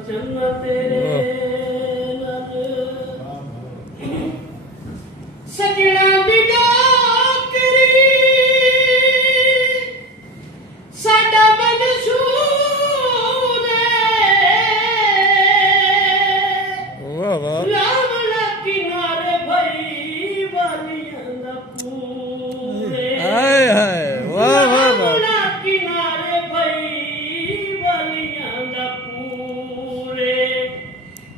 ਚੱਲਣਾ ਤੇਰੇ ਨਾਲ ਸਜਣਾ ਦੀ ਡੋਕਰੀ ਸਾਡਾ ਮਨਸੂਰ ਵਾਹ ਵਾਹ ਰਾਮ ਲਾ ਕਿਨਾਰੇ ਭਈ ਵਾਲੀਆਂ ਦਾ ਪੂਰੇ ਹਾਏ ਹਾਏ ਵਾਹ ਵਾਹ ਵਾਹ ਕਿਨਾਰੇ ਭਈ ਵਾਲੀਆਂ ਦਾ ਪੂਰੇ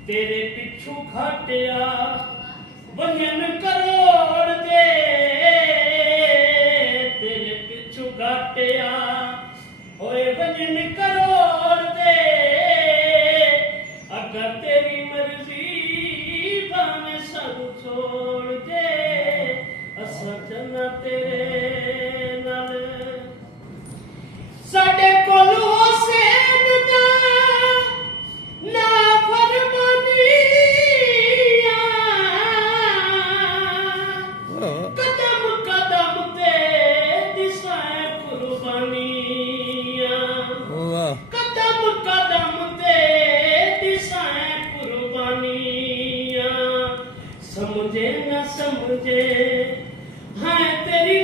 ਤੇਰੇ ਪਿੱਛੋਂ ਖਟਿਆ ਵੰਜਨ ਕਰੋੜ ਦੇ ਤੇਰੇ ਪਿੱਛੋਂ ਘਟਿਆ ਹੋਏ ਵੰਜਨ ਕਰੋੜ ਦੇ ਅਗਰ ਤੇਰੀ ਮਰਜ਼ੀ ਭਾਵੇਂ ਸਭ ਛੋੜ ਦੇ ਅਸਾਂ ਚੱਲਣਾ ਤੇਰੇ ਨਾਲ ਸਾਡੇ ਕੋਲ ਹੁਸੈਨ ਦਾ ਨਾ ਫਰਮਾਨੀਆਂ ਕਦਮ ਕਦਮ ਤੇ ਦਿਸਾਂ ਕੁਰਬਾਨੀਆਂ ਵਾਹ ਕਦਮ ਕਦਮ ਤੇ ਦਿਸਾਂ ਕੁਰਬਾਨੀਆਂ ਸਮਝੇ ਨਾ ਸਮਝੇ ਹਾਂ ਤੇਰੀ